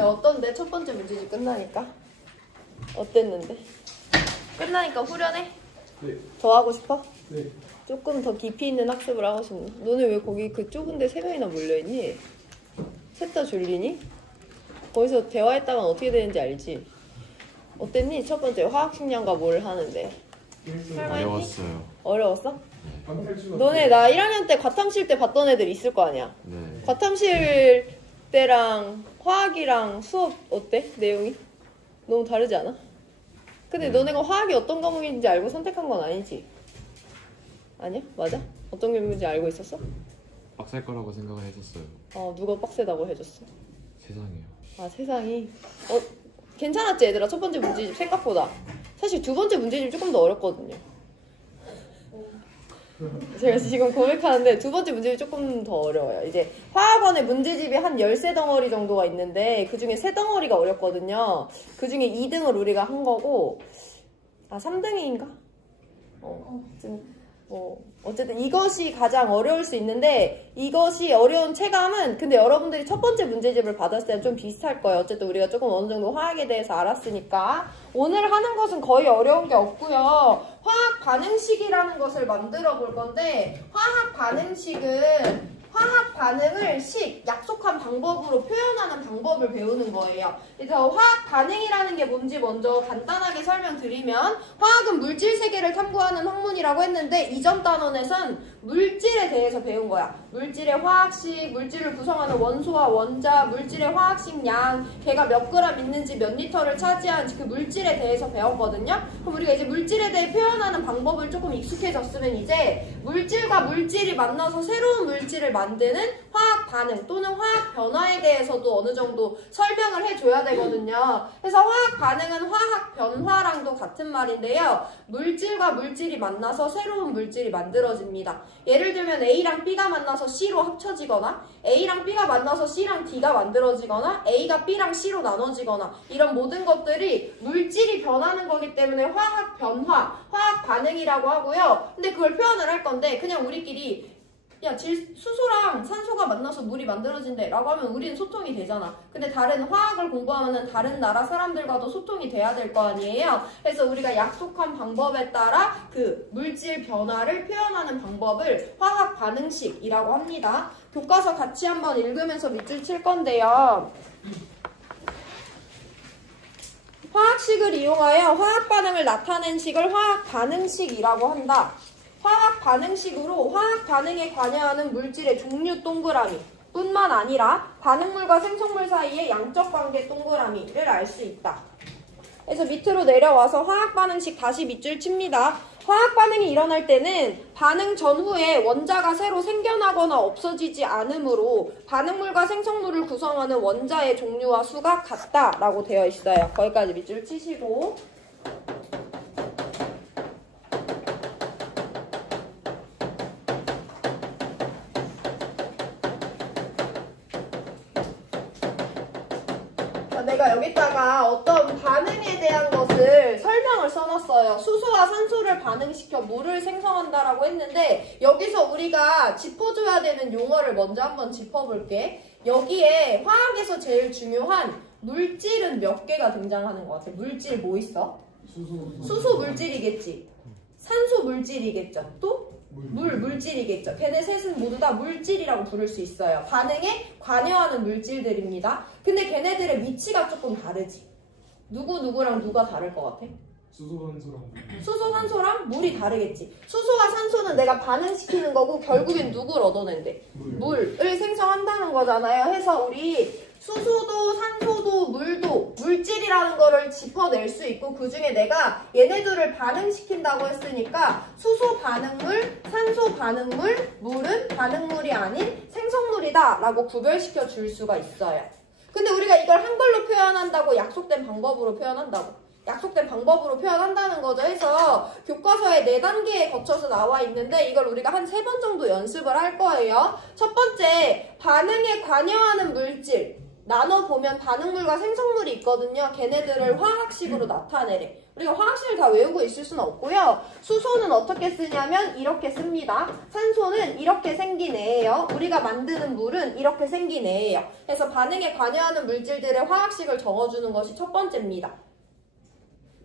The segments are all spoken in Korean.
야, 어떤데? 첫 번째 문제집 끝나니까? 어땠는데? 끝나니까 후련해? 네. 더 하고 싶어? 네. 조금 더 깊이 있는 학습을 하고 싶나? 너네 왜 거기 그 좁은 데 3명이나 몰려있니? 셋 다 졸리니? 거기서 대화했다간 어떻게 되는지 알지? 어땠니? 첫 번째 화학식량과 뭘 하는데? 어려웠어요. 어려웠어? 방탈출 너네 나 1학년 때 과탐실 때 봤던 애들 있을 거 아니야? 네. 과탐실 때랑 화학이랑 수업 어때? 내용이? 너무 다르지 않아? 근데 너네가 화학이 어떤 과목인지 알고 선택한 건 아니지? 아니야? 맞아? 어떤 과목인지 알고 있었어? 빡셀 거라고 생각을 했었어요. 누가 빡세다고 해줬어? 세상에요. 아, 세상이. 괜찮았지, 얘들아? 첫 번째 문제집 생각보다. 사실 두 번째 문제집 조금 더 어렵거든요. 제가 지금 고백하는데 두 번째 문제집이 조금 더 어려워요. 이제 화학원에 문제집이 한 13덩어리 정도가 있는데 그 중에 3덩어리가 어렵거든요. 그 중에 2등을 우리가 한 거고 3등인가? 어쨌든 이것이 가장 어려울 수 있는데 이것이 어려운 체감은 근데 여러분들이 첫 번째 문제집을 받았을 때는 좀 비슷할 거예요. 어쨌든 우리가 조금 어느 정도 화학에 대해서 알았으니까 오늘 하는 것은 거의 어려운 게 없고요. 화학 반응식이라는 것을 만들어 볼 건데 화학 반응식은 화학 반응을 약속한 방법으로 표현하는 방법을 배우는 거예요. 그래서 화학 반응이라는 게 뭔지 먼저 간단하게 설명드리면 화학은 물질 세계를 탐구하는 학문이라고 했는데 이전 단원에선 물질에 대해서 배운 거야. 물질의 화학식, 물질을 구성하는 원소와 원자, 물질의 화학식 양, 걔가 몇 그램 있는지 몇 리터를 차지하는지 그 물질에 대해서 배웠거든요. 그럼 우리가 이제 물질에 대해 표현하는 방법을 조금 익숙해졌으면 이제 물질과 물질이 만나서 새로운 물질을 만드는 화학 반응 또는 화학 변화에 대해서도 어느 정도 설명을 해줘야 되거든요. 그래서 화학 반응은 화학 변화랑도 같은 말인데요. 물질과 물질이 만나서 새로운 물질이 만들어집니다. 예를 들면 A랑 B가 만나서 C로 합쳐지거나 A랑 B가 만나서 C랑 D가 만들어지거나 A가 B랑 C로 나눠지거나 이런 모든 것들이 물질이 변하는 거기 때문에 화학 변화, 화학 반응이라고 하고요. 근데 그걸 표현을 할 건데 그냥 우리끼리 야, 수소랑 산소가 만나서 물이 만들어진대 라고 하면 우리는 소통이 되잖아. 근데 다른 화학을 공부하면 다른 나라 사람들과도 소통이 돼야 될 거 아니에요. 그래서 우리가 약속한 방법에 따라 그 물질 변화를 표현하는 방법을 화학 반응식이라고 합니다. 교과서 같이 한번 읽으면서 밑줄 칠 건데요. 화학식을 이용하여 화학 반응을 나타낸 식을 화학 반응식이라고 한다. 화학 반응식으로 화학 반응에 관여하는 물질의 종류 동그라미 뿐만 아니라 반응물과 생성물 사이의 양적 관계 동그라미를 알 수 있다. 그래서 밑으로 내려와서 화학 반응식 다시 밑줄 칩니다. 화학 반응이 일어날 때는 반응 전후에 원자가 새로 생겨나거나 없어지지 않으므로 반응물과 생성물을 구성하는 원자의 종류와 수가 같다라고 되어 있어요. 거기까지 밑줄 치시고 내가 여기다가 어떤 반응에 대한 것을 설명을 써놨어요. 수소와 산소를 반응시켜 물을 생성한다라고 했는데 여기서 우리가 짚어줘야 되는 용어를 먼저 한번 짚어볼게. 여기에 화학에서 제일 중요한 물질은 몇 개가 등장하는 것 같아? 물질 뭐 있어? 수소 물질이겠지. 산소 물질이겠죠. 또? 물질이겠죠. 걔네 셋은 모두 다 물질이라고 부를 수 있어요. 반응에 관여하는 물질들입니다. 근데 걔네들의 위치가 조금 다르지. 누구랑 누가 다를 것 같아? 수소, 산소랑 물이 다르겠지. 수소와 산소는 내가 반응시키는 거고 결국엔 누굴 얻어낸대? 물을 생성한다는 거잖아요. 해서 우리 수소도 산소도 물도 물질이라는 거를 짚어낼 수 있고 그 중에 내가 얘네들을 반응시킨다고 했으니까 수소 반응물, 산소 반응물, 물은 반응물이 아닌 생성물이다 라고 구별시켜 줄 수가 있어요. 근데 우리가 이걸 한글로 표현한다고 약속된 방법으로 표현한다고 약속된 방법으로 표현한다는 거죠. 해서 교과서에 4단계에 거쳐서 나와 있는데 이걸 우리가 한 3번 정도 연습을 할 거예요. 첫 번째, 반응에 관여하는 물질 나눠보면 반응물과 생성물이 있거든요. 걔네들을 화학식으로 나타내래. 우리가 화학식을 다 외우고 있을 수는 없고요. 수소는 어떻게 쓰냐면 이렇게 씁니다. 산소는 이렇게 생긴 애예요. 우리가 만드는 물은 이렇게 생긴 애예요. 그래서 반응에 관여하는 물질들의 화학식을 적어주는 것이 첫 번째입니다.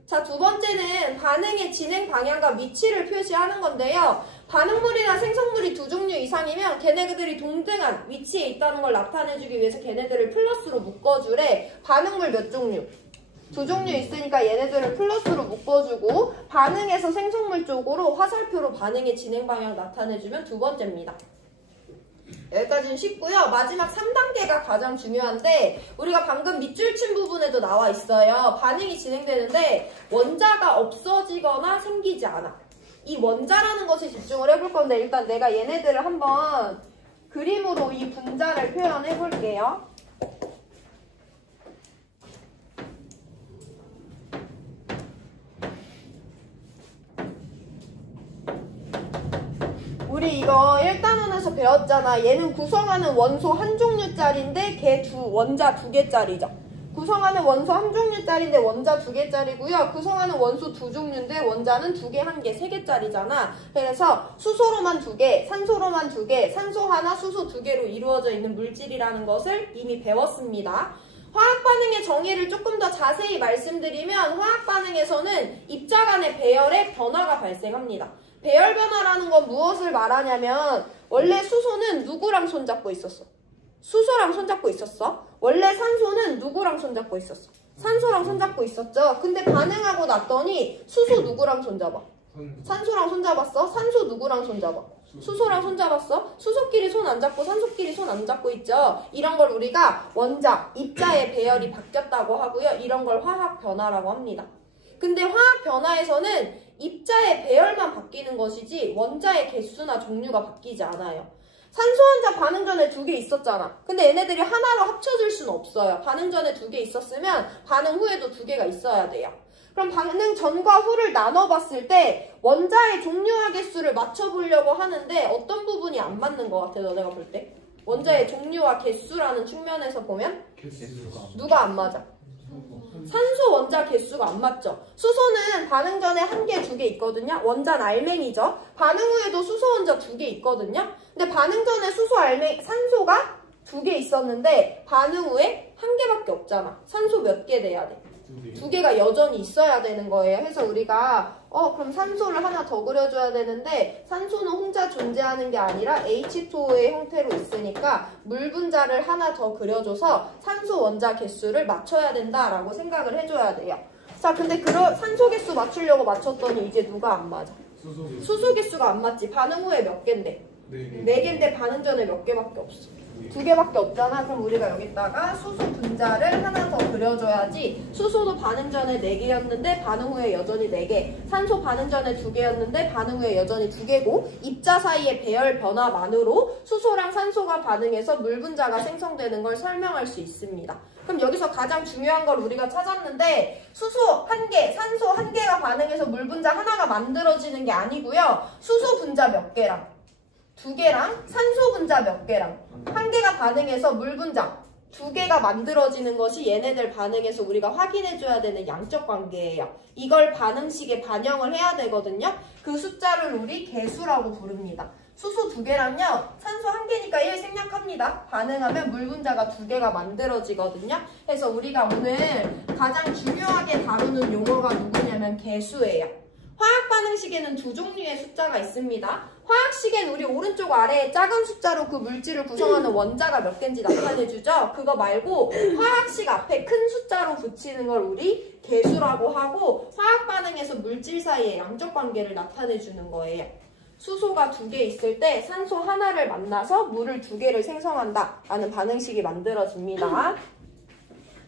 자, 두 번째는 반응의 진행 방향과 위치를 표시하는 건데요. 반응물이나 생성물이 두 종류 이상이면 걔네들이 동등한 위치에 있다는 걸 나타내주기 위해서 걔네들을 플러스로 묶어주래. 반응물 몇 종류? 두 종류 있으니까 얘네들을 플러스로 묶어주고 반응에서 생성물 쪽으로 화살표로 반응의 진행 방향 나타내주면 두 번째입니다. 여기까지는 쉽고요. 마지막 3단계가 가장 중요한데 우리가 방금 밑줄 친 부분에도 나와 있어요. 반응이 진행되는데 원자가 없어지거나 생기지 않아. 이 원자라는 것에 집중을 해볼 건데 일단 내가 얘네들을 한번 그림으로 이 분자를 표현해 볼게요. 우리 이거 1단원에서 배웠잖아. 얘는 구성하는 원소 한 종류짜리인데 걔 원자 두 개짜리죠. 구성하는 원소 한 종류짜리인데 원자 두 개짜리고요. 구성하는 원소 두 종류인데 원자는 두 개, 한 개, 세 개짜리잖아. 그래서 수소로만 두 개, 산소로만 두 개, 산소 하나, 수소 두 개로 이루어져 있는 물질이라는 것을 이미 배웠습니다. 화학 반응의 정의를 조금 더 자세히 말씀드리면 화학 반응에서는 입자 간의 배열의 변화가 발생합니다. 배열 변화라는 건 무엇을 말하냐면 원래 수소는 누구랑 손잡고 있었어? 수소랑 손잡고 있었어. 원래 산소는 누구랑 손잡고 있었어? 산소랑 손잡고 있었죠. 근데 반응하고 났더니 수소 누구랑 손잡아? 산소랑 손잡았어. 산소 누구랑 손잡아? 수소랑 손잡았어. 수소끼리 손 안 잡고 산소끼리 손 안 잡고 있죠. 이런 걸 우리가 원자, 입자의 배열이 바뀌었다고 하고요. 이런 걸 화학 변화라고 합니다. 근데 화학 변화에서는 입자의 배열만 바뀌는 것이지 원자의 개수나 종류가 바뀌지 않아요. 산소 원자 반응 전에 두 개 있었잖아. 근데 얘네들이 하나로 합쳐질 수는 없어요. 반응 전에 두 개 있었으면 반응 후에도 두 개가 있어야 돼요. 그럼 반응 전과 후를 나눠봤을 때 원자의 종류와 개수를 맞춰보려고 하는데 어떤 부분이 안 맞는 것 같아, 너네가 볼 때? 원자의 종류와 개수라는 측면에서 보면 누가 안 맞아? 산소 원자 개수가 안 맞죠. 수소는 반응 전에 한 개, 두 개 있거든요. 원자는 알맹이죠. 반응 후에도 수소 원자 두 개 있거든요. 근데 반응 전에 산소가 두 개 있었는데 반응 후에 한 개밖에 없잖아. 산소 몇 개 돼야 돼? 두 개가 여전히 있어야 되는 거예요. 그래서 우리가 그럼 산소를 하나 더 그려줘야 되는데 산소는 혼자 존재하는 게 아니라 H2O의 형태로 있으니까 물 분자를 하나 더 그려줘서 산소 원자 개수를 맞춰야 된다라고 생각을 해줘야 돼요. 자, 근데 산소 개수 맞추려고 맞췄더니 이제 누가 안 맞아? 수소 개수가 안 맞지. 반응 후에 몇 개인데? 네 개인데 반응 전에 몇 개밖에 없어. 두 개밖에 없잖아. 그럼 우리가 여기다가 수소 분자를 하나 더 그려줘야지. 수소도 반응 전에 4개였는데 반응 후에 여전히 4개. 산소 반응 전에 2개였는데 반응 후에 여전히 2개고 입자 사이의 배열 변화만으로 수소랑 산소가 반응해서 물 분자가 생성되는 걸 설명할 수 있습니다. 그럼 여기서 가장 중요한 걸 우리가 찾았는데 수소 1개, 산소 1개가 반응해서 물 분자 하나가 만들어지는 게 아니고요. 수소 분자 몇 개랑 2개랑 산소 분자 몇 개랑 1개가 반응해서 물 분자 2개가 만들어지는 것이 얘네들 반응에서 우리가 확인해줘야 되는 양적 관계예요. 이걸 반응식에 반영을 해야 되거든요. 그 숫자를 우리 개수라고 부릅니다. 수소 2개랑요. 산소 1개니까 1 생략합니다. 반응하면 물 분자가 2개가 만들어지거든요. 그래서 우리가 오늘 가장 중요하게 다루는 용어가 누구냐면 개수예요. 화학 반응식에는 두 종류의 숫자가 있습니다. 화학식엔 우리 오른쪽 아래에 작은 숫자로 그 물질을 구성하는 원자가 몇 개인지 나타내주죠. 그거 말고 화학식 앞에 큰 숫자로 붙이는 걸 우리 개수라고 하고 화학 반응에서 물질 사이의 양적 관계를 나타내주는 거예요. 수소가 2개 있을 때 산소 하나를 만나서 물을 2개를 생성한다 라는 반응식이 만들어집니다.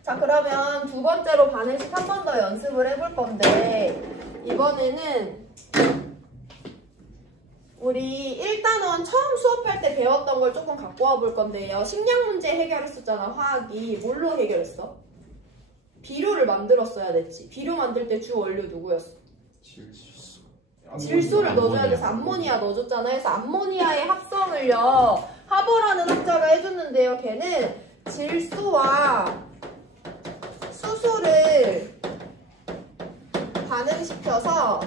자, 그러면 두 번째로 반응식 한 번 더 연습을 해볼 건데 이번에는 우리 1단원 처음 수업할 때 배웠던 걸 조금 갖고 와 볼 건데요. 식량 문제 해결했었잖아. 화학이 뭘로 해결했어? 비료를 만들었어야 됐지. 비료 만들 때 주 원료 누구였어? 질소를 넣어줘야 돼서 암모니아 넣어줬잖아. 그래서 암모니아의 합성을요 하버라는 학자가 해줬는데요. 걔는 질소와 수소를 반응시켜서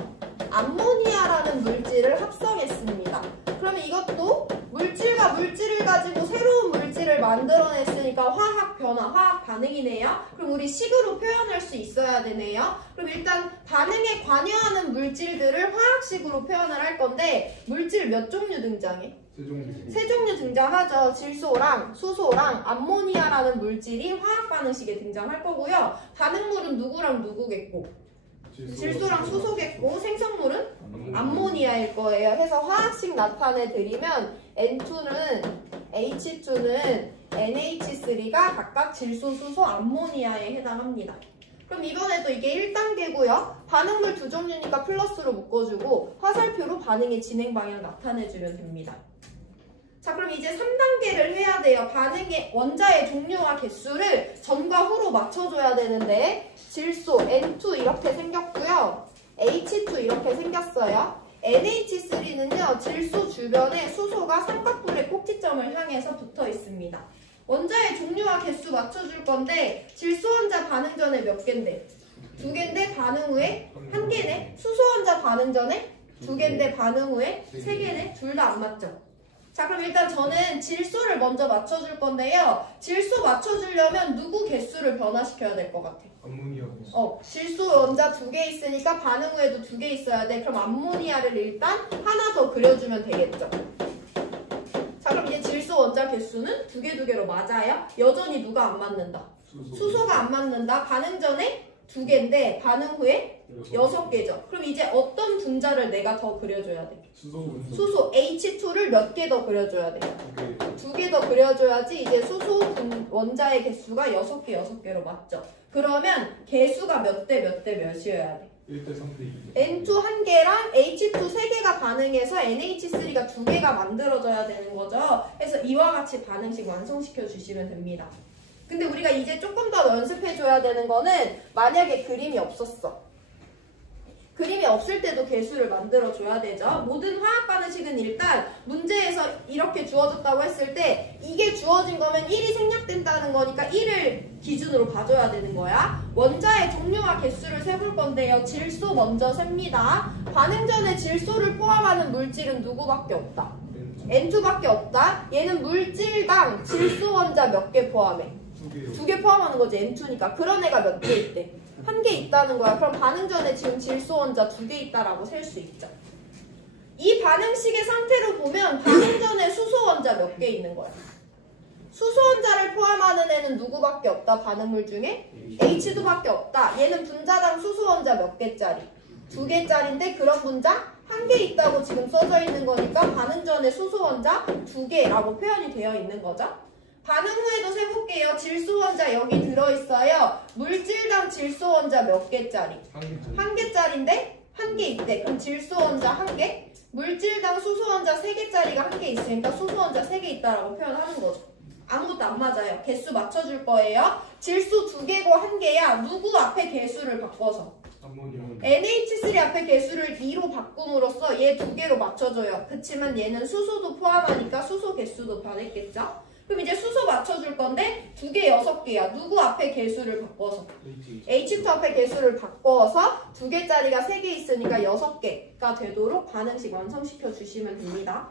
암모니아라는 물질을 합성했습니다. 그러면 이것도 물질과 물질을 가지고 새로운 물질을 만들어냈으니까 화학 변화, 화학 반응이네요. 그럼 우리 식으로 표현할 수 있어야 되네요. 그럼 일단 반응에 관여하는 물질들을 화학식으로 표현을 할 건데 물질 몇 종류 등장해? 세 종류 등장하죠. 질소랑 수소랑 암모니아라는 물질이 화학 반응식에 등장할 거고요. 반응물은 누구랑 누구겠고? 질소랑 수소겠고 생성물은 암모니아일 거예요. 해서 화학식 나타내 드리면 N2는 H2는 NH3가 각각 질소, 수소, 암모니아에 해당합니다. 그럼 이번에도 이게 1단계고요. 반응물 두 종류니까 플러스로 묶어주고 화살표로 반응의 진행 방향 나타내주면 됩니다. 자, 그럼 이제 3단계를 해야 돼요. 반응의 원자의 종류와 개수를 전과 후로 맞춰줘야 되는데 질소 N2 이렇게 생겼고요. H2 이렇게 생겼어요. NH3는요. 질소 주변에 수소가 삼각뿔의 꼭지점을 향해서 붙어 있습니다. 원자의 종류와 개수 맞춰줄 건데 질소 원자 반응 전에 몇 개인데? 2개인데 반응 후에 1개네. 수소 원자 반응 전에 2개인데 반응 후에 3개네. 둘 다 안 맞죠? 자, 그럼 일단 저는 질소를 먼저 맞춰줄 건데요. 질소 맞춰주려면 누구 개수를 변화시켜야 될 것 같아? 암모니아. 질소 원자 2개 있으니까 반응 후에도 2개 있어야 돼. 그럼 암모니아를 일단 하나 더 그려주면 되겠죠. 자, 그럼 이제 질소 원자 개수는 2개로 맞아요. 여전히 누가 안 맞는다? 수소가 안 맞는다. 반응 전에 2개인데 반응 후에 6개죠. 그럼 이제 어떤 분자를 내가 더 그려줘야 돼? 수소 H2를 몇 개 더 그려줘야 돼요? 2개 더 그려줘야지 이제 수소 원자의 개수가 6개로 맞죠? 그러면 개수가 몇 대 몇이어야 돼? 1대 3대 2. N2 1개랑 H2 3개가 반응해서 NH3가 2개가 만들어져야 되는 거죠. 그래서 이와 같이 반응식 완성시켜 주시면 됩니다. 근데 우리가 이제 조금 더 연습해줘야 되는 거는 만약에 그림이 없었어. 그림이 없을 때도 개수를 만들어줘야 되죠. 모든 화학 반응식은 일단 문제에서 이렇게 주어졌다고 했을 때 이게 주어진 거면 1이 생략된다는 거니까 1을 기준으로 봐줘야 되는 거야. 원자의 종류와 개수를 세볼 건데요. 질소 먼저 셉니다. 반응 전에 질소를 포함하는 물질은 누구밖에 없다? N2밖에 없다. 얘는 물질당 질소 원자 몇 개 포함해? 2개 포함하는 거지. N2니까. 그런 애가 몇 개 있대? 1개 있다는 거야. 그럼 반응 전에 지금 질소 원자 2개 있다라고 셀 수 있죠. 이 반응식의 상태로 보면 반응 전에 수소 원자 몇 개 있는 거야? 수소 원자를 포함하는 애는 누구밖에 없다? 반응물 중에? H2밖에 없다. 얘는 분자당 수소 원자 몇 개짜리? 2개짜리인데 그런 분자 1개 있다고 지금 써져 있는 거니까 반응 전에 수소 원자 2개라고 표현이 되어 있는 거죠. 반응 후에도 세볼게요. 질소 원자 여기 들어있어요. 물질당 질소 원자 몇 개짜리? 1개짜리인데 1개 있대. 그럼 질소 원자 1개? 물질당 수소 원자 3개짜리가 1개 있으니까 수소 원자 3개 있다라고 표현하는 거죠. 아무것도 안 맞아요. 개수 맞춰줄 거예요. 질소 2개고 1개야. 누구 앞에 개수를 바꿔서? NH3 앞에 개수를 2로 바꿈으로써 얘 2개로 맞춰줘요. 그치만 얘는 수소도 포함하니까 수소 개수도 변했겠죠? 그럼 이제 수소 맞춰줄 건데 2개 6개야. 누구 앞에 개수를 바꿔서? H2 앞에 개수를 바꿔서 2개짜리가 3개 있으니까 6개가 되도록 반응식 완성시켜 주시면 됩니다.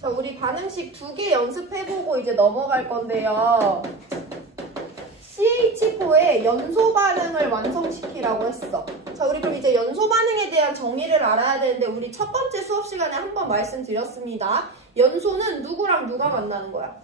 자, 우리 반응식 2개 연습해보고 이제 넘어갈 건데요. CH4의 연소 반응을 완성시키라고 했어. 자, 우리 그럼 이제 연소 반응에 대한 정의를 알아야 되는데 우리 첫 번째 수업 시간에 한번 말씀드렸습니다. 연소는 누구랑 누가 만나는 거야?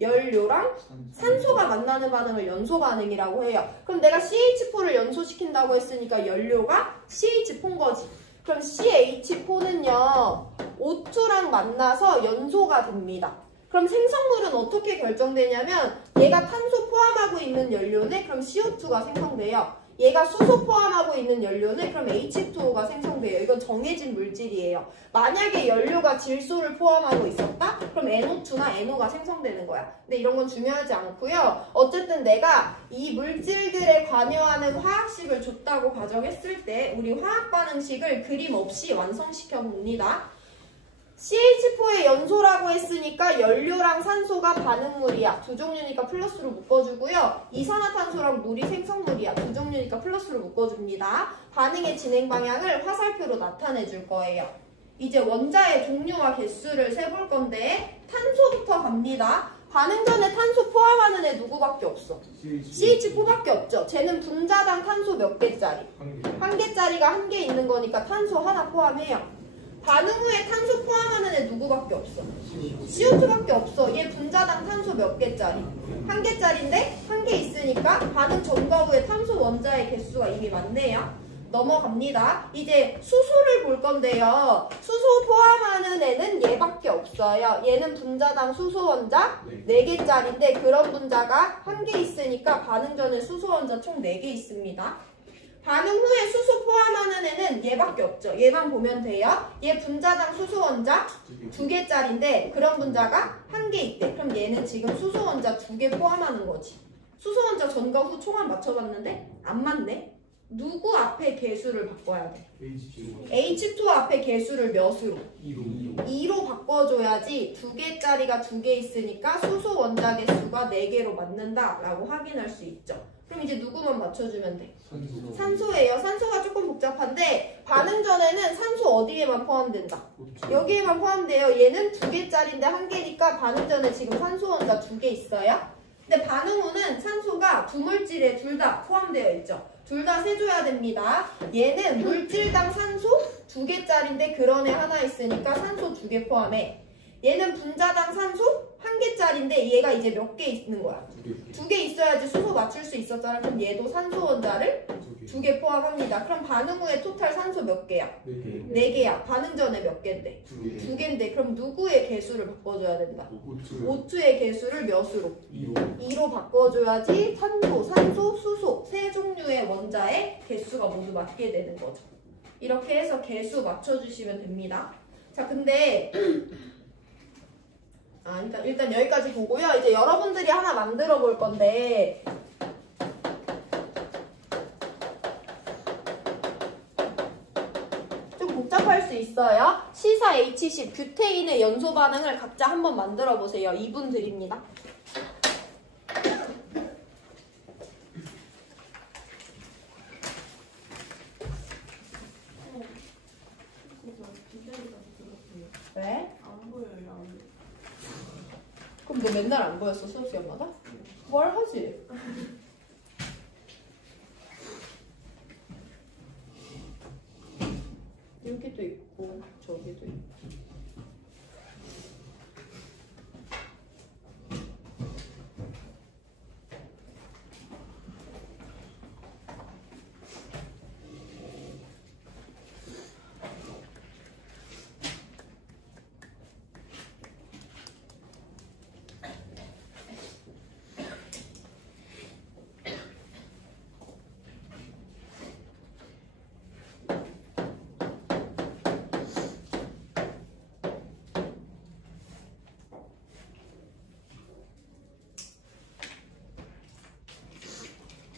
연료랑 산소가 만나는 반응을 연소 반응이라고 해요. 그럼 내가 CH4를 연소시킨다고 했으니까 연료가 CH4인 거지. 그럼 CH4는요, O2랑 만나서 연소가 됩니다. 그럼 생성물은 어떻게 결정되냐면 얘가 탄소 포함하고 있는 연료네? 그럼 CO2가 생성돼요. 얘가 수소 포함하고 있는 연료네? 그럼 H2O가 생성돼요. 이건 정해진 물질이에요. 만약에 연료가 질소를 포함하고 있었다? 그럼 NO2나 NO가 생성되는 거야. 근데 이런 건 중요하지 않고요. 어쨌든 내가 이 물질들에 관여하는 화학식을 줬다고 가정했을 때 우리 화학 반응식을 그림 없이 완성시켜 봅니다. CH4의 연소라고 했으니까 연료랑 산소가 반응물이야. 두 종류니까 플러스로 묶어주고요. 이산화탄소랑 물이 생성물이야. 두 종류니까 플러스로 묶어줍니다. 반응의 진행 방향을 화살표로 나타내 줄 거예요. 이제 원자의 종류와 개수를 세볼 건데 탄소부터 갑니다. 반응 전에 탄소 포함하는 애 누구밖에 없어? CH4밖에 없죠. 쟤는 분자당 탄소 몇 개짜리? 한 개짜리가 한 개 있는 거니까 탄소 하나 포함해요. 반응 후에 탄소 포함하는 애 누구밖에 없어? CO2밖에 없어. 얘 분자당 탄소 몇 개짜리? 한 개짜리인데 한 개 있으니까 반응 전과 후에 탄소 원자의 개수가 이미 많네요. 넘어갑니다. 이제 수소를 볼 건데요. 수소 포함하는 애는 얘밖에 없어요. 얘는 분자당 수소 원자 4개짜리인데 그런 분자가 한 개 있으니까 반응 전에 수소 원자 총 4개 있습니다. 반응 후에 수소 포함하는 애는 얘밖에 없죠. 얘만 보면 돼요. 얘 분자당 수소 원자 2개짜리인데 그런 분자가 한 개 있대. 그럼 얘는 지금 수소 원자 2개 포함하는 거지. 수소 원자 전과 후 총합 맞춰봤는데 안 맞네. 누구 앞에 개수를 바꿔야 돼? H2 앞에 개수를 몇으로? 2로 바꿔줘야지 2개짜리가 2개 있으니까 수소 원자 개수가 4개로 맞는다 라고 확인할 수 있죠. 그럼 이제 누구만 맞춰주면 돼? 산소예요. 산소가 조금 복잡한데 반응 전에는 산소 어디에만 포함된다? 여기에만 포함돼요. 얘는 2개짜리인데 1개니까 반응 전에 지금 산소 원자 2개 있어요. 근데 반응 후는 산소가 두 물질에 둘 다 포함되어 있죠. 둘 다 세줘야 됩니다. 얘는 물질당 산소 2개짜리인데 그런 애 하나 있으니까 산소 2개 포함해. 얘는 분자당 산소 1개짜리인데 얘가 이제 몇 개 있는 거야? 2개 있어야지 수소 맞출 수 있었잖아. 그럼 얘도 산소 원자를 2개 포함합니다. 그럼 반응 후에 토탈 산소 몇 개야? 4개야. 반응 전에 몇 개인데? 2개인데 그럼 누구의 개수를 바꿔줘야 된다? O2의 개수를 몇으로? 2로 바꿔줘야지 탄소, 산소, 수소 세 종류의 원자의 개수가 모두 맞게 되는 거죠. 이렇게 해서 개수 맞춰주시면 됩니다. 자, 근데 일단 여기까지 보고요. 이제 여러분들이 하나 만들어 볼 건데 좀 복잡할 수 있어요. C4H10 뷰테인의 연소 반응을 각자 한번 만들어 보세요. 2분 드립니다. 왜? 안 보여요. 그럼 너 맨날 안 보였어? 수업 시간마다? 뭘 하지? 여기도 있고 저기도 있고.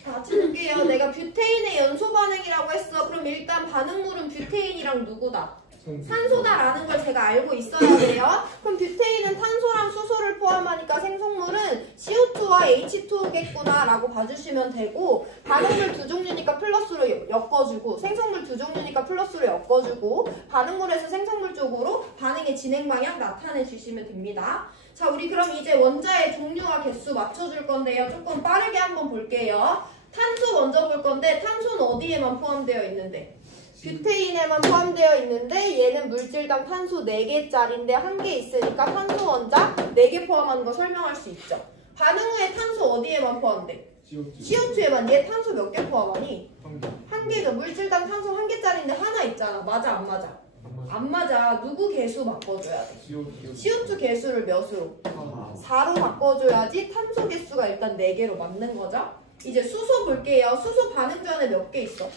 같이 볼게요. 내가 뷰테인의 연소 반응이라고 했어. 그럼 일단 반응물은 뷰테인이랑 누구다? 산소다라는 걸 제가 알고 있어야 돼요. 그럼 뷰테인은 탄소랑 수소를 포함하니까 생성물은 CO2와 H2겠구나 라고 봐주시면 되고 반응물 두 종류니까 플러스로 엮어주고 생성물 두 종류니까 플러스로 엮어주고 반응물에서 생성물 쪽으로 반응의 진행 방향 나타내 주시면 됩니다. 자, 우리 그럼 이제 원자의 종류와 개수 맞춰줄 건데요. 조금 빠르게 한번 볼게요. 탄소 먼저 볼 건데 탄소는 어디에만 포함되어 있는데? 뷰테인에만 포함되어 있는데 얘는 물질당 탄소 4개짜리인데 1개 있으니까 탄소 원자 4개 포함하는 거 설명할 수 있죠. 반응 후에 탄소 어디에만 포함돼? CO2에만. 얘 탄소 몇 개 포함하니? 1개죠. 물질당 탄소 1개짜리인데 하나 있잖아. 맞아 안 맞아? 안 맞아. 누구 개수 바꿔줘야 돼? CO2 개수를 몇으로? 4로 바꿔줘야지 탄소 개수가 일단 4개로 맞는 거죠. 이제 수소 볼게요. 수소 반응 전에 몇 개 있어?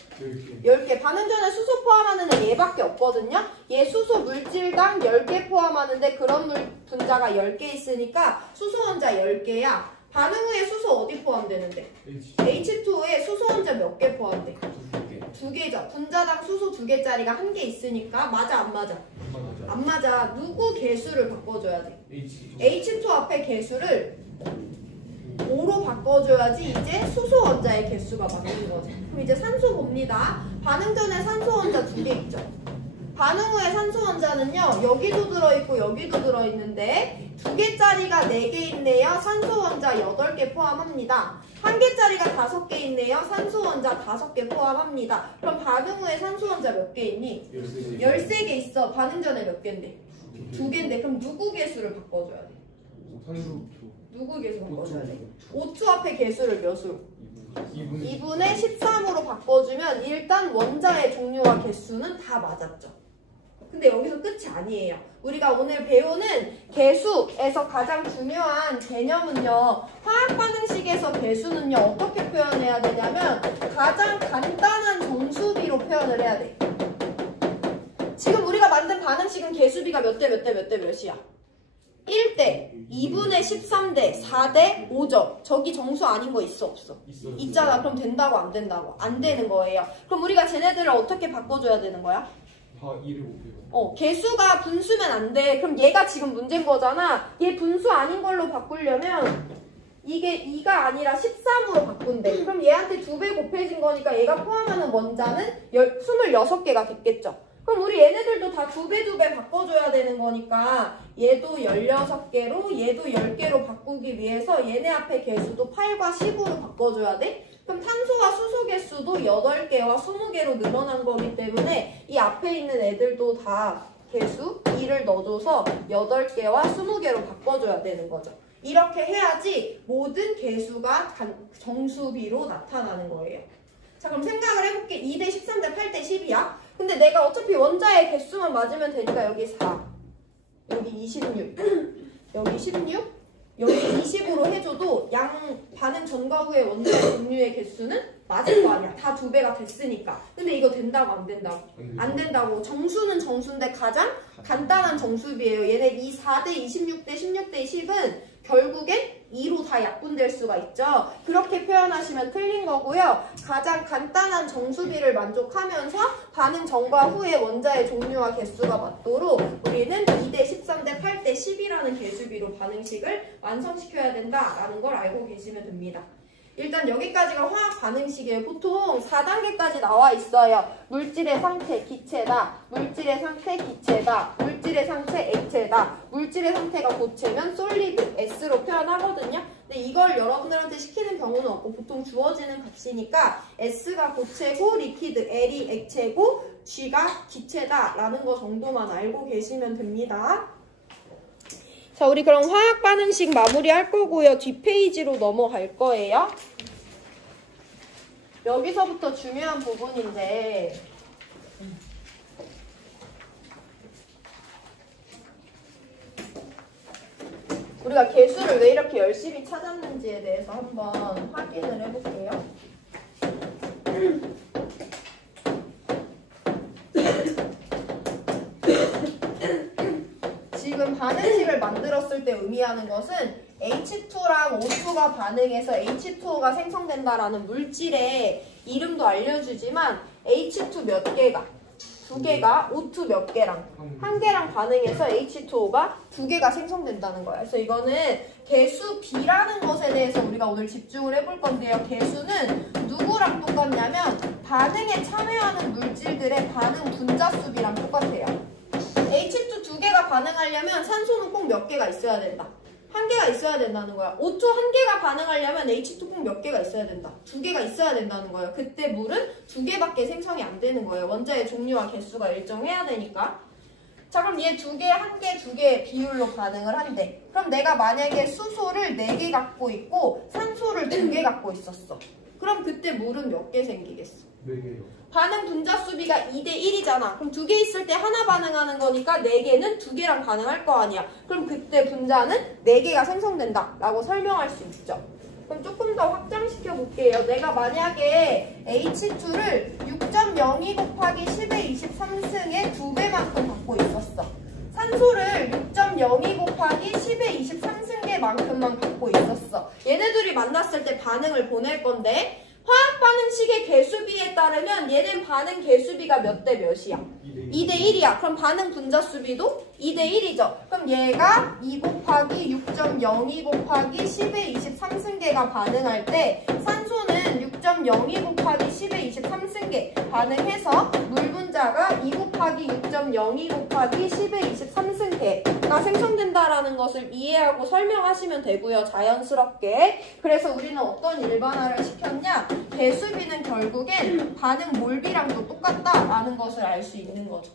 10개. 반응 전에 수소 포함하는 애 얘밖에 없거든요. 얘 수소 물질당 10개 포함하는데 그런 분자가 10개 있으니까 수소 원자 10개야. 반응 후에 수소 어디 포함되는데? H2에 수소 원자 몇 개 포함돼? 두 개죠. 분자당 수소 2개짜리가 1개 있으니까 맞아 안 맞아? 안 맞아. 누구 개수를 바꿔줘야 돼? H2 앞에 개수를 5로 바꿔줘야지 이제 수소 원자의 개수가 바뀌는 거죠. 그럼 이제 산소 봅니다. 반응 전에 산소 원자 2개 있죠. 반응 후에 산소 원자는요. 여기도 들어있고 여기도 들어있는데 2개짜리가 4개 있네요. 산소 원자 8개 포함합니다. 1개짜리가 5개 있네요. 산소 원자 5개 포함합니다. 그럼 반응 후에 산소 원자 몇 개 있니? 13개 있어. 반응 전에 몇 개인데? 2개인데 그럼 누구 개수를 바꿔줘야 돼? 누구 개수 바꿔줘야 돼? O2 앞에 개수를 몇으로? 2분의 13으로 바꿔주면 일단 원자의 종류와 개수는 다 맞았죠. 근데 여기서 끝이 아니에요. 우리가 오늘 배우는 개수에서 가장 중요한 개념은요. 화학 반응식에서 개수는요. 어떻게 표현해야 되냐면 가장 간단한 정수비로 표현을 해야 돼. 지금 우리가 만든 반응식은 개수비가 몇 대 몇이야? 1대, 2분의 13대, 4대 5죠. 저기 정수 아닌 거 있어 없어? 있잖아. 그럼 된다고 안 된다고? 안 되는 거예요. 그럼 우리가 쟤네들을 어떻게 바꿔줘야 되는 거야? 다 1을 못해요. 개수가 분수면 안 돼. 그럼 얘가 지금 문제인 거잖아. 얘 분수 아닌 걸로 바꾸려면 이게 2가 아니라 13으로 바꾼대. 그럼 얘한테 2배 곱해진 거니까 얘가 포함하는 원자는 26개가 됐겠죠. 그럼 우리 얘네들도 다 2배 바꿔줘야 되는 거니까 얘도 16개로 얘도 10개로 바꾸기 위해서 얘네 앞에 개수도 8과 10으로 바꿔줘야 돼. 그럼 탄소와 수소 개수도 8개와 20개로 늘어난 거기 때문에 이 앞에 있는 애들도 다 개수 2를 넣어줘서 8개와 20개로 바꿔줘야 되는 거죠. 이렇게 해야지 모든 개수가 정수비로 나타나는 거예요. 자, 그럼 생각을 해볼게. 2대 13대 8대 10이야. 근데 내가 어차피 원자의 개수만 맞으면 되니까 여기 4, 여기 26, 여기 16, 여기 20으로 해줘도 양 반응 전과 후의 원자의 종류의 개수는 맞을 거 아니야. 다 2배가 됐으니까. 근데 이거 된다고 안 된다고? 안 된다고. 정수는 정수인데 가장 간단한 정수비예요. 얘네 이 4대 26대 16대 10은 결국엔 2로 다 약분될 수가 있죠. 그렇게 표현하시면 틀린 거고요. 가장 간단한 정수비를 만족하면서 반응 전과 후의 원자의 종류와 개수가 맞도록 우리는 2대 13대 8대 10이라는 개수비로 반응식을 완성시켜야 된다라는 걸 알고 계시면 됩니다. 일단 여기까지가 화학 반응식이에요. 보통 4단계까지 나와 있어요. 물질의 상태, 기체다. 물질의 상태, 기체다. 물질의 상태, 액체다. 물질의 상태가 고체면 솔리드, S로 표현하거든요. 근데 이걸 여러분들한테 시키는 경우는 없고 보통 주어지는 값이니까 S가 고체고 리퀴드, L이 액체고 G가 기체다 라는 거 정도만 알고 계시면 됩니다. 자, 우리 그럼 화학 반응식 마무리할 거고요. 뒷페이지로 넘어갈 거예요. 여기서부터 중요한 부분인데 우리가 개수를 왜 이렇게 열심히 찾았는지에 대해서 한번 확인을 해볼게요. 지금 반응식을 만들었을 때 의미하는 것은 H2랑 O2가 반응해서 H2O가 생성된다라는 물질의 이름도 알려주지만 H2 몇 개가? 2개가, O2 몇 개랑? 1개랑 반응해서 H2O가 2개가 생성된다는 거예요. 그래서 이거는 개수 B라는 것에 대해서 우리가 오늘 집중을 해볼 건데요. 개수는 누구랑 똑같냐면 반응에 참여하는 물질들의 반응 분자 수비랑 똑같아요. H2 2개가 반응하려면 산소는 꼭 몇 개가 있어야 된다. 1개가 있어야 된다는 거야. O2 1개가 반응하려면 H2 꼭 몇 개가 있어야 된다. 2개가 있어야 된다는 거예요. 그때 물은 2개밖에 생성이 안 되는 거예요. 원자의 종류와 개수가 일정해야 되니까. 자, 그럼 얘 2개, 1개, 2개 비율로 반응을 한대. 그럼 내가 만약에 수소를 4개 갖고 있고 산소를 2개 갖고 있었어. 그럼 그때 물은 몇 개 생기겠어? 4개요. 반응 분자 수비가 2대 1이잖아. 그럼 2개 있을 때 하나 반응하는 거니까 4개는 2개랑 반응할 거 아니야. 그럼 그때 분자는 4개가 생성된다 라고 설명할 수 있죠. 그럼 조금 더 확장시켜 볼게요. 내가 만약에 H2를 6.02 곱하기 10의 23승의 2배만큼 갖고 있었어. 산소를 6.02 곱하기 10의 23승계만큼만 갖고 있었어. 얘네들이 만났을 때 반응을 보낼 건데 화학 반응식의 개수비에 따르면 얘는 반응 개수비가 몇 대 몇이야? 2대 1이야. 그럼 반응 분자수비도 2대 1이죠. 그럼 얘가 2 곱하기 6.02 곱하기 10의 23승계가 반응할 때 산소는 6.02 곱하기 10의 23승계 반응해서 물 분자가 2 곱하기 6.02 곱하기 10의 23승계가 생성된다라는 것을 이해하고 설명하시면 되고요. 자연스럽게. 그래서 우리는 어떤 일반화를 시켰냐? 개수비는 결국엔 반응 몰비랑도 똑같다라는 것을 알 수 있는 거죠.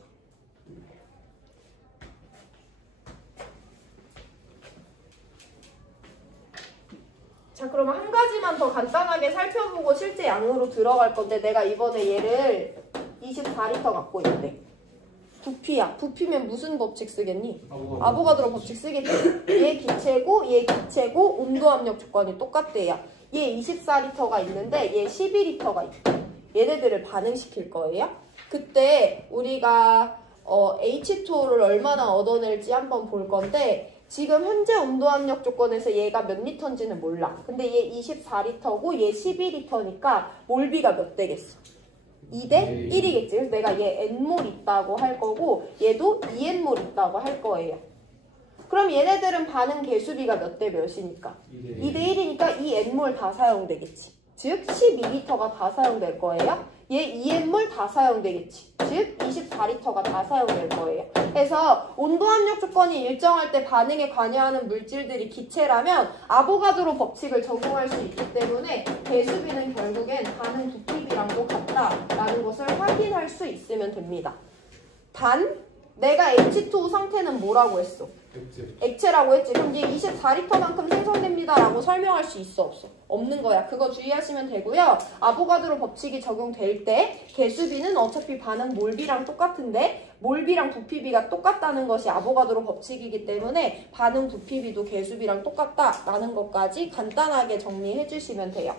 자, 그러면 한 가지만 더 간단하게 살펴보고 실제 양으로 들어갈 건데 내가 이번에 얘를 24L 갖고 있는데 부피야. 부피면 무슨 법칙 쓰겠니? 아보가드로 법칙 쓰겠지. 얘 기체고 얘 기체고 온도압력 조건이 똑같대요. 얘 24L가 있는데 얘 12L가 있대. 얘네들을 반응시킬 거예요. 그때 우리가 H2O를 얼마나 얻어낼지 한번 볼 건데 지금 현재 온도압력 조건에서 얘가 몇 리터인지는 몰라. 근데 얘 24L고 얘 12L니까 몰비가 몇 대겠어? 2대 1이겠지. 그래서 내가 얘 N몰 있다고 할 거고 얘도 2N몰 있다고 할 거예요. 그럼 얘네들은 반응 개수비가 몇 대 몇이니까? 2대 1이니까 2N몰 다 사용되겠지. 즉 12L가 다 사용될 거예요. 얘 2N몰 다 사용되겠지. 즉 24L가 다 사용될 거예요. 그래서 온도압력 조건이 일정할 때 반응에 관여하는 물질들이 기체라면 아보가드로 법칙을 적용할 수 있기 때문에 개수비는 결국엔 반응 부피비랑도 같다라는 것을 확인할 수 있으면 됩니다. 단 내가 H2O 상태는 뭐라고 했어? 액체라고 했지. 그럼 얘 24L만큼 생성됩니다 라고 설명할 수 있어 없어? 없는 거야. 그거 주의하시면 되고요. 아보가드로 법칙이 적용될 때 개수비는 어차피 반응 몰비랑 똑같은데 몰비랑 부피비가 똑같다는 것이 아보가드로 법칙이기 때문에 반응 부피비도 개수비랑 똑같다라는 것까지 간단하게 정리해 주시면 돼요.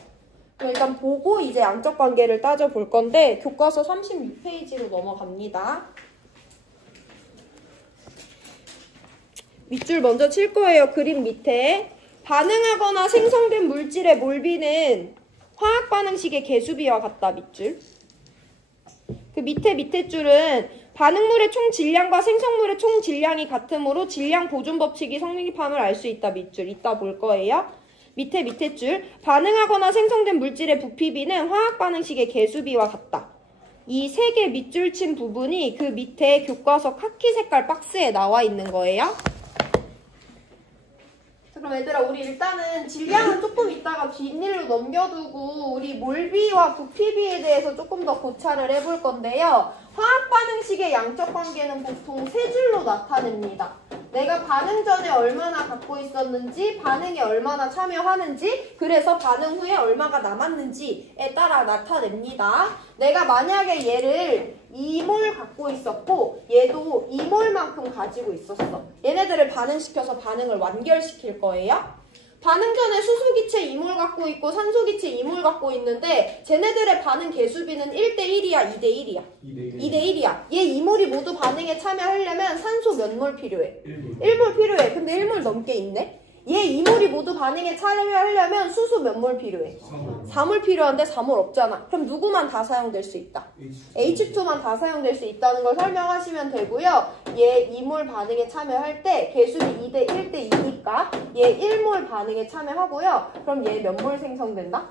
그럼 일단 보고 이제 양적 관계를 따져볼 건데 교과서 36페이지로 넘어갑니다. 밑줄 먼저 칠 거예요. 그림 밑에. 반응하거나 생성된 물질의 몰비는 화학 반응식의 개수비와 같다. 밑줄. 그 밑에 줄은 반응물의 총 질량과 생성물의 총 질량이 같으므로 질량 보존 법칙이 성립함을 알 수 있다. 밑줄. 이따 볼 거예요. 밑에 줄. 반응하거나 생성된 물질의 부피비는 화학 반응식의 개수비와 같다. 이 세 개 밑줄 친 부분이 그 밑에 교과서 카키 색깔 박스에 나와 있는 거예요. 그럼 얘들아 우리 일단은 질량은 조금 이따가 뒷일로 넘겨두고 우리 몰비와 부피비에 대해서 조금 더 고찰을 해볼 건데요. 화학 반응식의 양적 관계는 보통 세 줄로 나타냅니다. 내가 반응 전에 얼마나 갖고 있었는지, 반응에 얼마나 참여하는지, 그래서 반응 후에 얼마가 남았는지에 따라 나타냅니다. 내가 만약에 얘를 2몰 갖고 있었고 얘도 2몰만큼 가지고 있었어. 얘네들을 반응시켜서 반응을 완결시킬 거예요. 반응 전에 수소기체 2몰 갖고 있고 산소기체 2몰 갖고 있는데 쟤네들의 반응 개수비는 1대 1이야, 2대 1이야? 2대 1이야. 얘 2몰이 모두 반응에 참여하려면 산소 몇 몰 필요해? 1몰 필요해. 근데 1몰 넘게 있네? 얘 2몰이 모두 반응에 참여하려면 수소 몇 몰 필요해? 4몰 필요한데 4몰 없잖아. 그럼 누구만 다 사용될 수 있다? H2만 다 사용될 수 있다는 걸 설명하시면 되고요. 얘 2몰 반응에 참여할 때 개수비 2대 1대 2니까 얘 1몰 반응에 참여하고요. 그럼 얘 몇 몰 생성된다?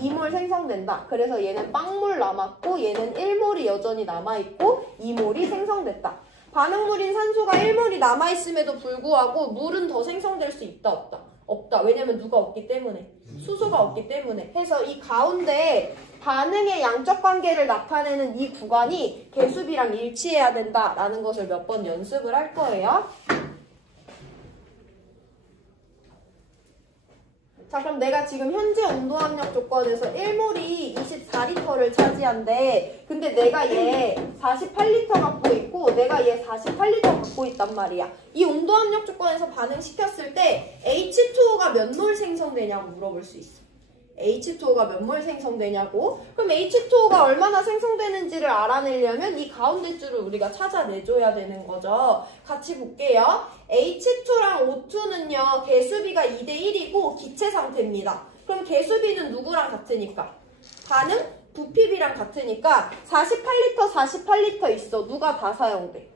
2몰 생성된다. 그래서 얘는 빵몰 남았고 얘는 1몰이 여전히 남아있고 2몰이 생성됐다. 반응물인 산소가 1몰이 남아있음에도 불구하고 물은 더 생성될 수 있다 없다? 없다. 왜냐면 누가 없기 때문에. 수소가 없기 때문에. 해서 이 가운데 반응의 양적 관계를 나타내는 이 구간이 개수비랑 일치해야 된다라는 것을 몇 번 연습을 할 거예요. 자, 그럼 내가 지금 현재 온도압력 조건에서 1몰이 24L를 차지한대. 근데 내가 얘 48L 갖고 있고 내가 얘 48L 갖고 있단 말이야. 이 온도압력 조건에서 반응시켰을 때 H2O가 몇 몰 생성되냐고 물어볼 수 있어. H2O가 몇 몰 생성되냐고? 그럼 H2O가 얼마나 생성되는지를 알아내려면 이 가운데 줄을 우리가 찾아내줘야 되는 거죠. 같이 볼게요. H2랑 O2는요. 개수비가 2대 1이고 기체 상태입니다. 그럼 개수비는 누구랑 같으니까? 반응 부피비랑 같으니까 48리터 48리터 있어. 누가 다 사용돼?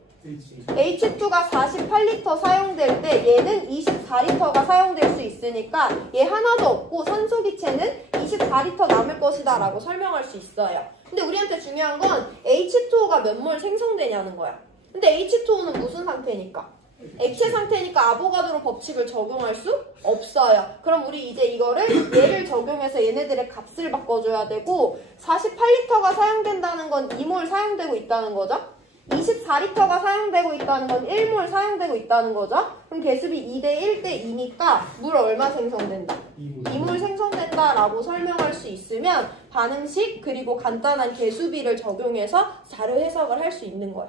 H2가 48리터 사용될 때 얘는 24리터가 사용될 수 있으니까 얘 하나도 없고 산소기체는 24리터 남을 것이다 라고 설명할 수 있어요. 근데 우리한테 중요한 건 H2O가 몇 몰 생성되냐는 거야. 근데 H2O는 무슨 상태니까? 액체 상태니까 아보가드로 법칙을 적용할 수 없어요. 그럼 우리 이제 이거를 얘를 적용해서 얘네들의 값을 바꿔줘야 되고 48리터가 사용된다는 건 2몰 사용되고 있다는 거죠. 24리터가 사용되고 있다는 건 1몰 사용되고 있다는 거죠. 그럼 개수비 2대 1대 2니까 물 얼마 생성된다? 2몰 생성된다 라고 설명할 수 있으면 반응식 그리고 간단한 개수비를 적용해서 자료 해석을 할 수 있는 거야.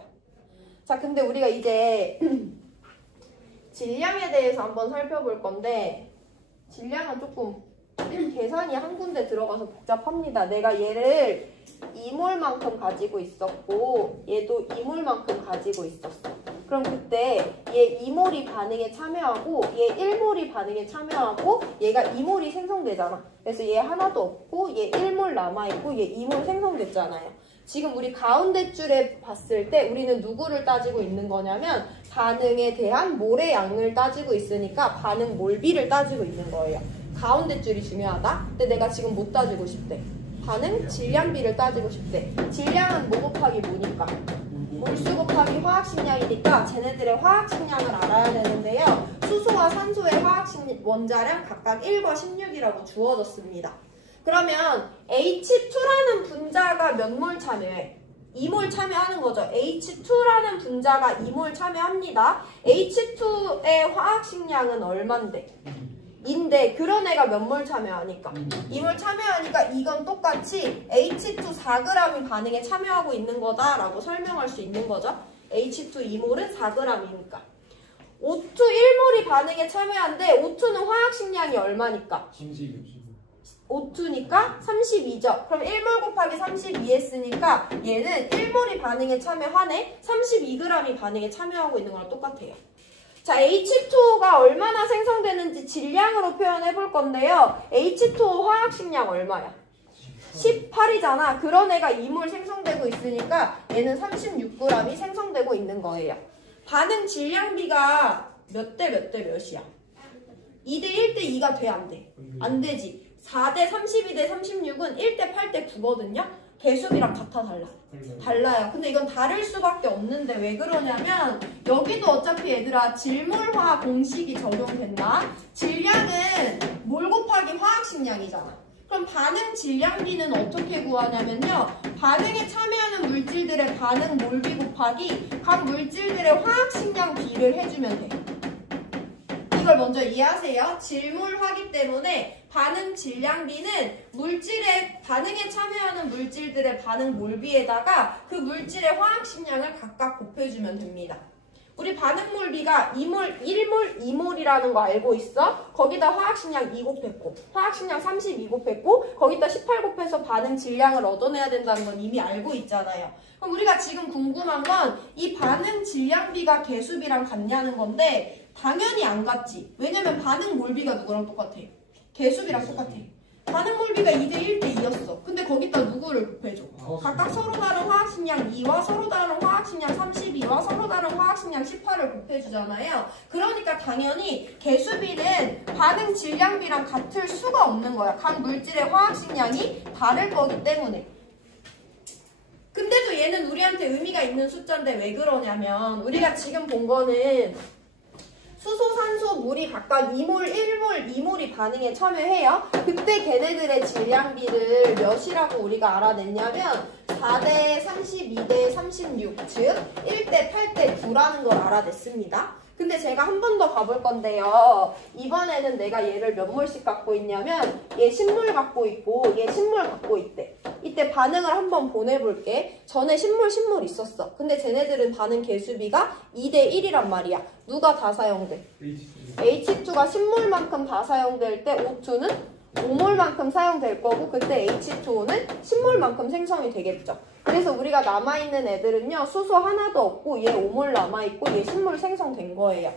자, 근데 우리가 이제 질량에 대해서 한번 살펴볼 건데 질량은 조금 계산이 한 군데 들어가서 복잡합니다. 내가 얘를 2몰만큼 가지고 있었고 얘도 2몰만큼 가지고 있었어. 그럼 그때 얘 2몰이 반응에 참여하고 얘 1몰이 반응에 참여하고 얘가 2몰이 생성되잖아. 그래서 얘 하나도 없고 얘 1몰 남아있고 얘 2몰 생성됐잖아요. 지금 우리 가운데 줄에 봤을 때 우리는 누구를 따지고 있는 거냐면 반응에 대한 몰의 양을 따지고 있으니까 반응 몰비를 따지고 있는 거예요. 가운데 줄이 중요하다? 근데 내가 지금 못 따지고 싶대. 반응 질량비를 따지고 싶대. 질량은 뭐 곱하기 뭐니까? 몰수 곱하기 화학식량이니까 쟤네들의 화학식량을 알아야 되는데요. 수소와 산소의 화학식 원자량 각각 1과 16이라고 주어졌습니다. 그러면 H2라는 분자가 몇 몰 참여해? 2몰 참여하는 거죠. H2라는 분자가 2몰 참여합니다. H2의 화학식량은 얼만데? 인데 그런 애가 몇 몰 참여하니까? 2몰 참여하니까 이건 똑같이 H2 4g이 반응에 참여하고 있는 거다라고 설명할 수 있는 거죠. H2 2몰은 4g이니까. O2 1몰이 반응에 참여하는데 O2는 화학식량이 얼마니까? 5,2니까 32죠. 그럼 1몰 곱하기 32 했으니까 얘는 1몰이 반응에 참여하네. 32g이 반응에 참여하고 있는 거랑 똑같아요. 자, H2O가 얼마나 생성되는지 질량으로 표현해 볼 건데요. H2O 화학식량 얼마야? 18이잖아. 그런 애가 2몰 생성되고 있으니까 얘는 36g이 생성되고 있는 거예요. 반응 질량비가 몇 대 몇이야? 2대 1대 2가 돼, 안 돼? 안 되지. 4대 32대 36은 1대 8대 9거든요. 개수비랑 같아 달라요. 근데 이건 다를 수밖에 없는데 왜 그러냐면 여기도 어차피 얘들아 질몰화 공식이 적용된다. 질량은 몰 곱하기 화학식량이잖아. 그럼 반응 질량비는 어떻게 구하냐면요. 반응에 참여하는 물질들의 반응 몰비 곱하기 각 물질들의 화학식량 비를 해주면 돼. 이걸 먼저 이해하세요. 질몰화기 때문에 반응 질량비는 물질의 반응에 참여하는 물질들의 반응 몰비에다가 그 물질의 화학식량을 각각 곱해주면 됩니다. 우리 반응 몰비가 2몰, 1몰, 2몰이라는 거 알고 있어? 거기다 화학식량 2 곱했고 화학식량 32 곱했고 거기다 18 곱해서 반응 질량을 얻어내야 된다는 건 이미 알고 있잖아요. 그럼 우리가 지금 궁금한 건 이 반응 질량비가 개수비랑 같냐는 건데 당연히 안 같지. 왜냐면 반응 몰비가 누구랑 똑같아? 개수비랑 똑같아. 반응 몰비가 2대 1대 2였어. 근데 거기다 누구를 곱해줘? 각각 서로 다른 화학식량 2와 서로 다른 화학식량 32와 서로 다른 화학식량 18을 곱해주잖아요. 그러니까 당연히 개수비는 반응 질량비랑 같을 수가 없는 거야. 각 물질의 화학식량이 다를 거기 때문에. 근데도 얘는 우리한테 의미가 있는 숫자인데 왜 그러냐면 우리가 지금 본 거는 수소, 산소, 물이 각각 2몰, 1몰, 2몰이 반응에 참여해요. 그때 걔네들의 질량비를 몇이라고 우리가 알아냈냐면 4대 32대 36, 즉 1대 8대 9라는 걸 알아냈습니다. 근데 제가 한 번 더 가볼 건데요. 이번에는 내가 얘를 몇 몰씩 갖고 있냐면 얘 10몰 갖고 있고 얘 10몰 갖고 있대. 이때 반응을 한번 보내볼게. 전에 10몰 있었어. 근데 쟤네들은 반응 개수비가 2대 1이란 말이야. 누가 다 사용돼? H2가 10몰만큼 다 사용될 때 O2는 5몰만큼 사용될 거고 그때 H2O는 10몰만큼 생성이 되겠죠. 그래서 우리가 남아있는 애들은요. 수소 하나도 없고 얘 5몰 남아있고 얘 10몰 생성된 거예요.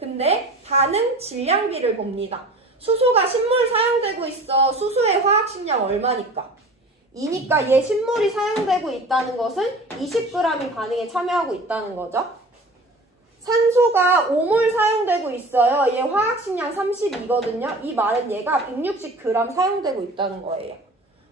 근데 반응 질량비를 봅니다. 수소가 10몰 사용되고 있어. 수소의 화학식량 얼마니까? 2니까 얘 신물이 사용되고 있다는 것은 20g이 반응에 참여하고 있다는 거죠. 산소가 5몰 사용되고 있어요. 얘 화학식량 32거든요. 이 말은 얘가 160g 사용되고 있다는 거예요.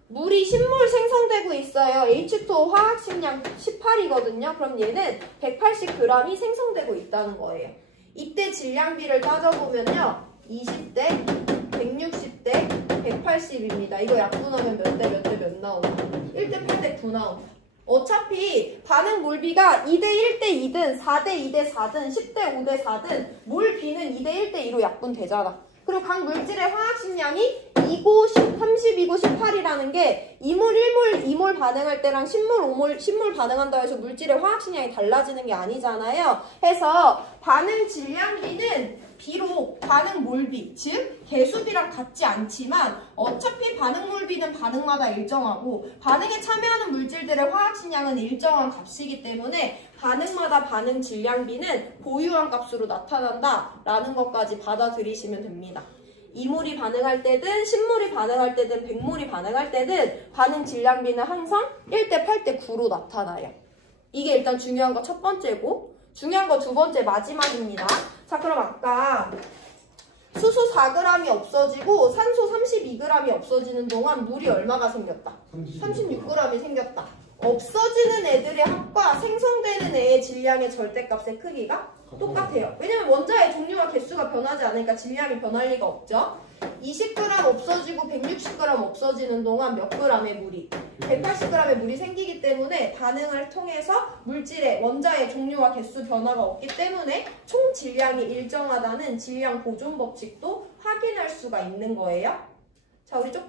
물이 신물 생성되고 있어요. H2O 화학식량 18이거든요. 그럼 얘는 180g이 생성되고 있다는 거예요. 이때 질량비를 따져보면요. 20대, 160대, 180입니다. 이거 약분하면 몇 대 몇 대 몇 나오나? 1대 8대 9 나오나? 어차피 반응 물비가 2대 1대 2든 4대 2대 4든 10대 5대 4든 몰 B는 2대 1대 2로 약분되잖아. 그리고 각 물질의 화학식량이 2고 32고 18이라는 게 2몰 1몰 2몰 반응할 때랑 10몰 5몰 10몰 반응한다 해서 물질의 화학식량이 달라지는 게 아니잖아요. 해서 반응 질량비는 비록 반응 몰비, 즉 개수비랑 같지 않지만 어차피 반응 몰비는 반응마다 일정하고 반응에 참여하는 물질들의 화학식량은 일정한 값이기 때문에 반응마다 반응 질량비는 보유한 값으로 나타난다라는 것까지 받아들이시면 됩니다. 2몰이 반응할 때든 10몰이 반응할 때든 100몰이 반응할 때든 반응 질량비는 항상 1대 8대 9로 나타나요. 이게 일단 중요한 거 첫 번째고 중요한 거 두 번째 마지막입니다. 자, 그럼 아까 수소 4g이 없어지고 산소 32g이 없어지는 동안 물이 얼마가 생겼다? 36g이 생겼다. 없어지는 애들의 합과 생성되는 애의 질량의 절대값의 크기가 똑같아요. 왜냐면 원자의 종류와 개수가 변하지 않으니까 질량이 변할 리가 없죠. 20g 없어지고 160g 없어지는 동안 몇 g의 물이? 180g의 물이 생기기 때문에 반응을 통해서 물질의 원자의 종류와 개수 변화가 없기 때문에 총 질량이 일정하다는 질량 보존 법칙도 확인할 수가 있는 거예요. 자, 우리 조금